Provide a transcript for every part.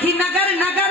सखी नगर नगर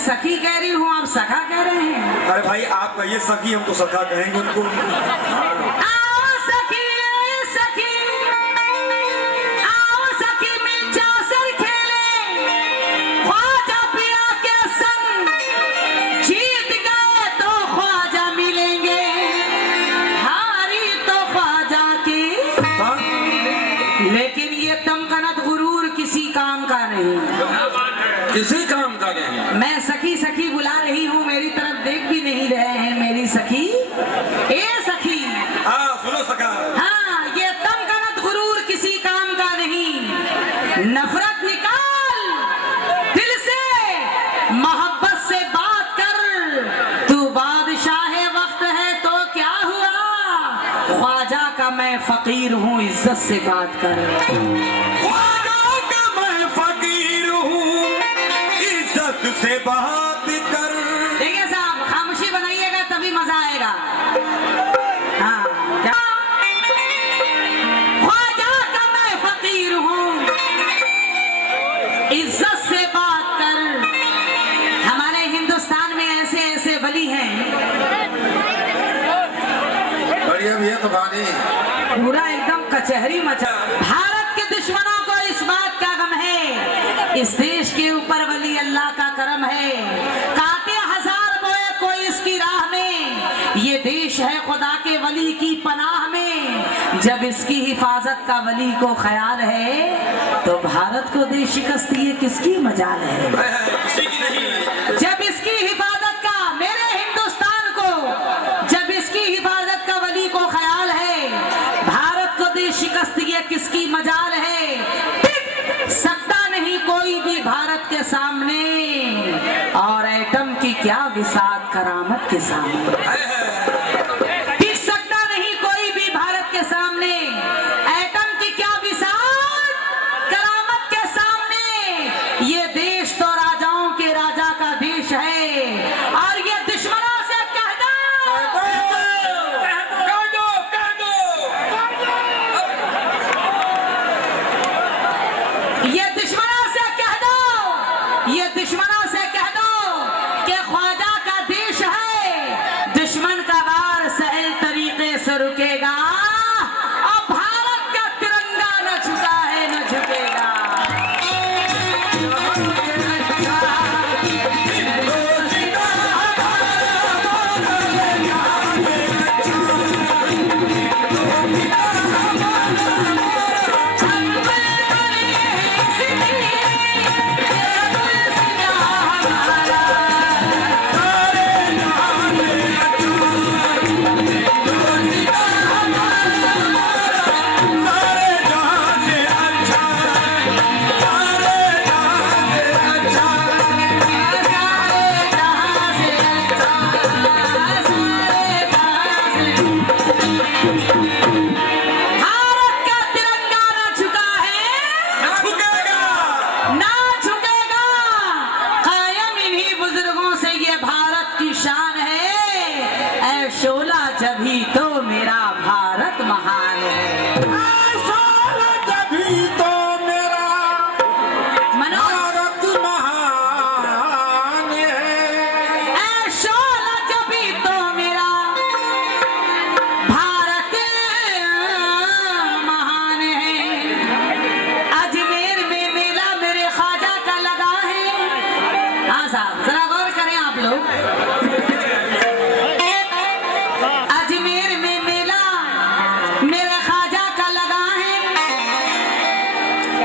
सखी कह रही हूँ, आप सखा कह रहे हैं। अरे भाई आप कहिए सखी, हम तो सखा कहेंगे उनको। आओ सखी, सखी, आओ सखी में चासर खेले, ख्वाजा पिया के संग, जीत गए तो ख्वाजा मिलेंगे, हारी तो ख्वाजा की। लेकिन ये तमकनत गुरूर किसी काम का नहीं, किसी काम का नहीं। मैं सखी सखी बुला रही हूँ, मेरी तरफ देख भी नहीं रहे हैं मेरी सखी। ए सखी, हाँ सुनो सखा। हाँ, ये तमकनत गुरूर किसी काम का नहीं। नफरत निकाल दिल से, मोहब्बत से बात कर। तू बादशाह वक्त है तो क्या हुआ, ख्वाजा का मैं फकीर हूँ, इज्जत से बात कर। से बात कर। देखिए साहब, खामोशी बनाइएगा तभी मजा आएगा। हाँ, ख्वाजा का मैं फकीर हूँ, इज्जत से बात कर। हमारे हिंदुस्तान में ऐसे ऐसे वली हैं, बढ़िया भी है तो भानी पूरा एकदम कचहरी मचा। भारत के दुश्मनों को इस बात का गम है, इस देश के ऊपर वली अल्लाह का करम है। काटे हजार बोए कोई इसकी राह में, ये देश है खुदा के वली की पनाह में। जब इसकी हिफाजत का वली को ख्याल है, तो भारत को दे शिकस्त ये किसकी मजाल है। जब इसकी हिफाजत का, मेरे हिंदुस्तान को, जब इसकी हिफाजत का वली को ख्याल है, भारत को दे शिकस्त ये किसकी मजाल है। सकता नहीं कोई भी भारत के सामने, और एटम की क्या विसात करामत के सामने। टिक सकता नहीं कोई भी भारत के सामने, एटम की क्या विसात करामत के सामने। ये देश तो राजाओं के राजा का देश है, और ये दुश्मनों से कह दो, ये दुश्मनों से कह दो, ये दुश्मनों से कह दो कि ख्वाजा का देश है। दुश्मन का वार सहल तरीके से रुकेगा, और भारत का तिरंगा न झुका है न झुकेगा। जभी तो मेरा भारत महान है, जभी तो मेरा भारत महान है। शोला जभी तो मेरा भारत महान है। अजमेर में मेला मेरे ख्वाजा का लगा है। हाँ साहब, जरा गौर करें आप लोग।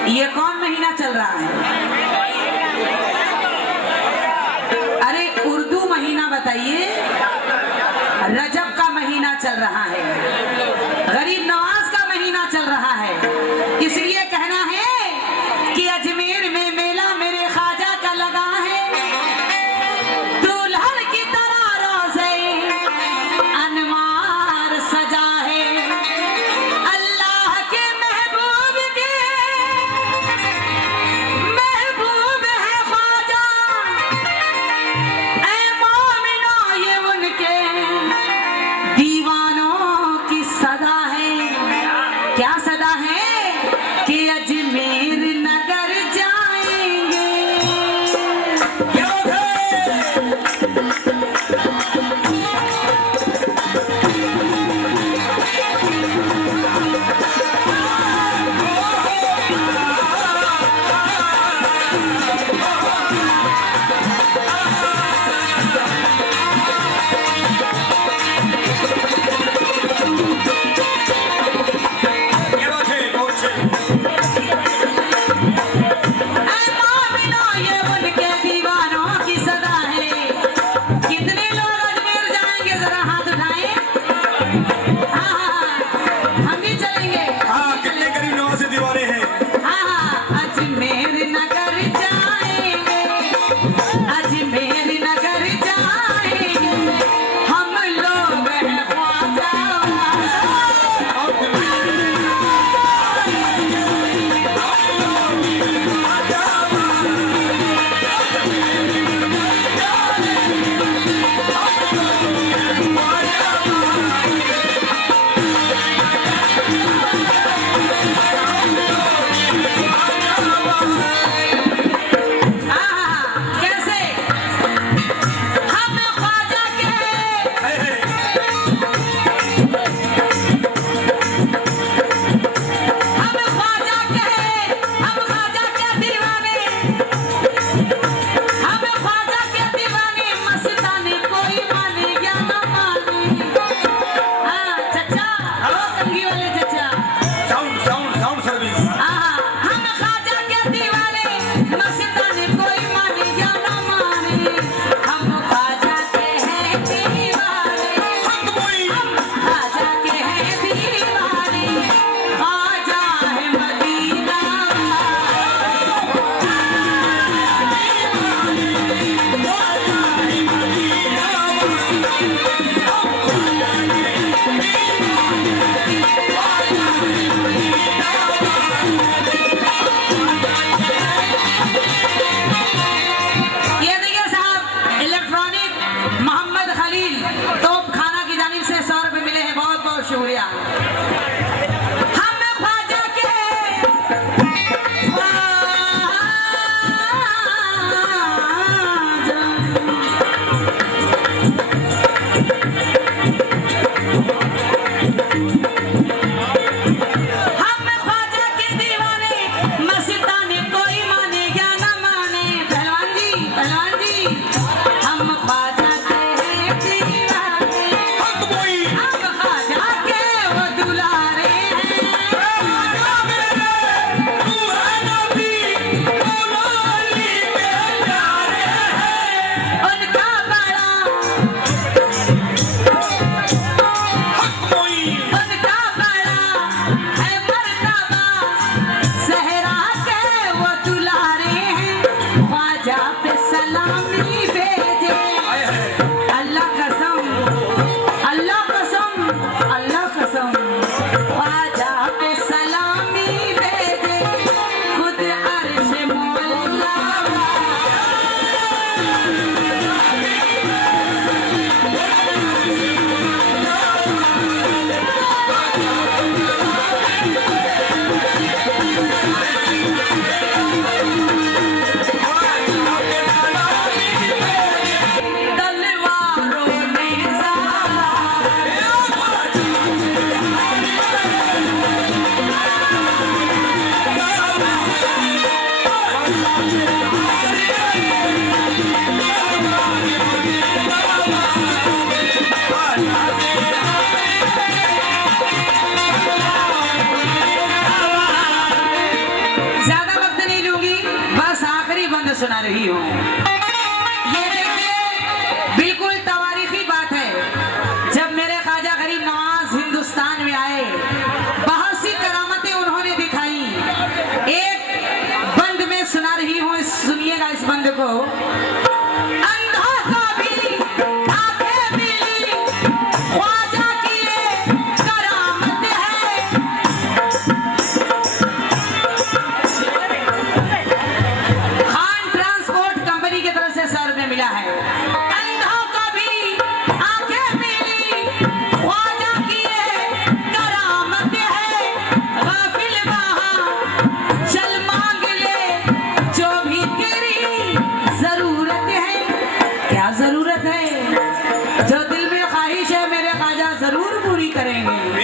ये कौन महीना चल रहा है? अरे उर्दू महीना बताइए। रजब का महीना चल रहा है, गरीब नवाज का महीना चल रहा है, इसलिए कहना है कि अजमेर में मेला मेरे ख्वाजा का लगा है, दुल्हन की तरह रोज़े अनवार सजा है, अल्लाह के महबूब है ख्वाजा, ऐ मोमिनो ये उनके दीवानों की सदा है। क्या सदा है कि अजमेर नगर जाएंगे। क्या है? क्या बात है? बहुत अच्छे। ऐ मोमिनो ये उनके दीवानों की सदा है। कितने लोग अजमेर जाएंगे जरा हाथ उठाएं। हाँ, हम भी चलेंगे। हाँ, कितने गरीब नवाज से दीवाने हैं। हाँ, अजमेर नगर जाएंगे, अजमेर नगर जाएंगे, हम लोग हैं ख्वाजा। कैसे हम ख्वाजा के है, है। हम ख्वाजा के दीवाने, हम ख्वाजा के दीवाने, मस्तानी कोई माने या न माने। हाँ चचा, ओ कंघी वाले चचा, साउंड सर्विस। हम ख्वाजा के दीवाने, मस्तानी कोई माने या न माने, हम ख्वाजा के हैं दीवाने, हम ख्वाजा के हैं दीवाने, ख्वाजा है मदीना। ये देखिए साहब, इलेक्ट्रॉनिक मोहम्मद खलील तोप खाना की जानिब से 100 रुपए मिले हैं, बहुत बहुत शुक्रिया। हम ख्वाजा के हम ख्वाजा के दीवाने, मस्तानी कोई माने या न माने। पहलवान जी, हम ख्वाजा के हैं दीवाने, हम ख्वाजा के वो दुलारे हैं, उनका बड़ा है मर्तबा, सहरा के वो दुलारे हैं, ख्वाजा पे सलामी भेजे। अल्लाह कसम, अल्लाह कसम, अल्लाह कसम, ख्वाजा पे सलामी भेजे, खुद अर्श मौला। तलवारों ने ज्यादा वक्त नहीं लूंगी, बस आखिरी बंद सुना रही हूँ। ये देखिए, बिल्कुल तवारीखी बात है, जब मेरे ख्वाजा गरीब नवाज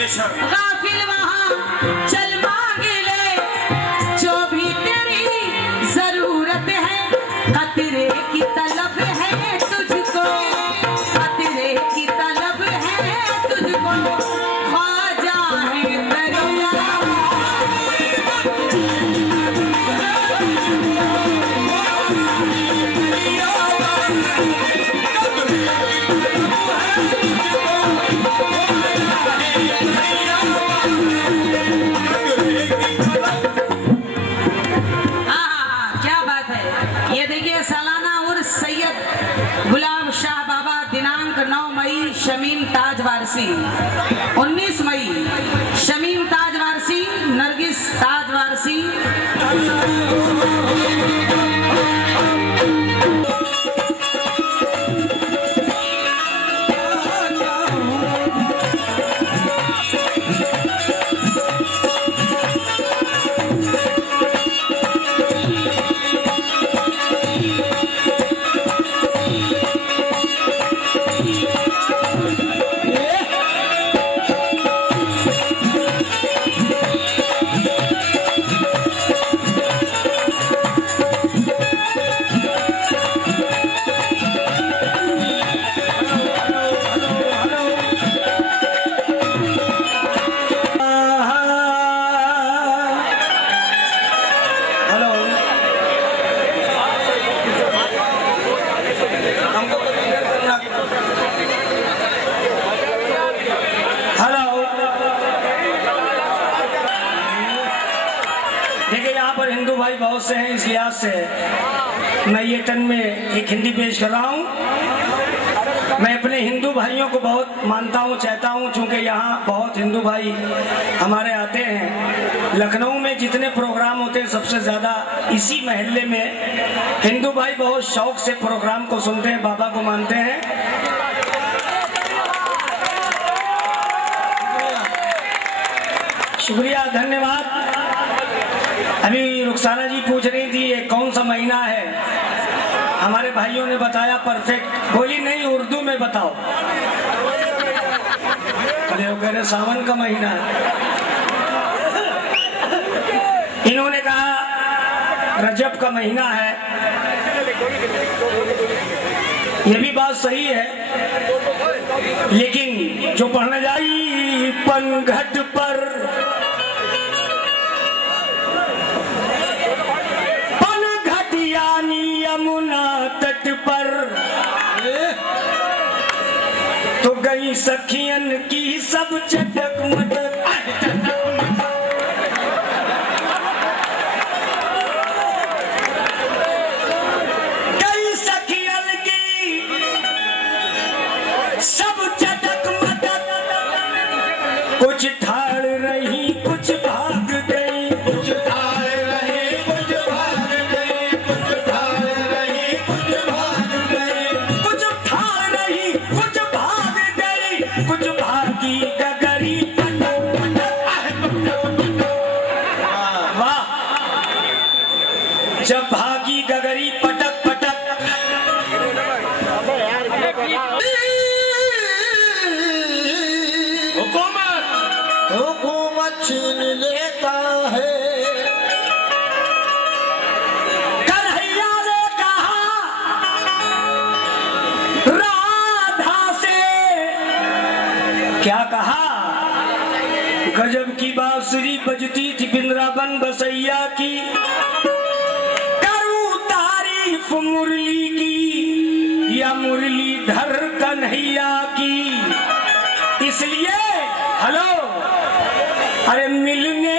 बेशक गाफिल वहाँ चल मांगे ले जो भी तेरी जरूरत है, खतरे की तलब है तुझको, खतरे की तलब है तुझको, ख्वाजा है दरिया। क्या बात है। ये देखिए सालाना उर्स सैयद गुलाब शाह बाबा दिनांक 9 मई शमीम ताज वारसी, 19 मई शमीम ताज वारसी, नरगिस ताज वारसी। देखिए यहाँ पर हिंदू भाई बहुत से हैं, इस लिहाज से मैं ये टन में एक हिंदी पेश कर रहा हूँ। मैं अपने हिंदू भाइयों को बहुत मानता हूँ, चाहता हूँ, चूँकि यहाँ बहुत हिंदू भाई हमारे आते हैं। लखनऊ में जितने प्रोग्राम होते हैं सबसे ज़्यादा इसी महल्ले में हिंदू भाई बहुत शौक से प्रोग्राम को सुनते हैं, बाबा को मानते हैं। शुक्रिया, धन्यवाद। अभी रुखसाना जी पूछ रही थी ये कौन सा महीना है, हमारे भाइयों ने बताया परफेक्ट। बोली नहीं, उर्दू में बताओ। अरे वो कह रहे सावन का महीना है। इन्होंने कहा रजब का महीना है, ये भी बात सही है, लेकिन जो पढ़ने जाई पनघट पर यमुना तट पर तो गई सखियन की सब चटक मटक। गई सखियन की सब चटक मटक, कुछ ठाड़ रही कुछ भाग गई, कुछ ठाड़ रहे कुछ भाग गए, कुछ ठाड़ रही कुछ भाग गए, कुछ ठाड़ रही कुछ भाग गई, कुछ भागी गगरी पटक पटक। वाह, जब भागी गगरी पटक पटक। हुकूमत छीन लेता है। कन्हैया ने कहा राधा से, क्या कहा? गजब की बांसुरी बजती थी वृंदावन बसैया की, करूं तारीफ मुरली की या मुरलीधर कन्हैया की। इसलिए हेलो, अरे मिलने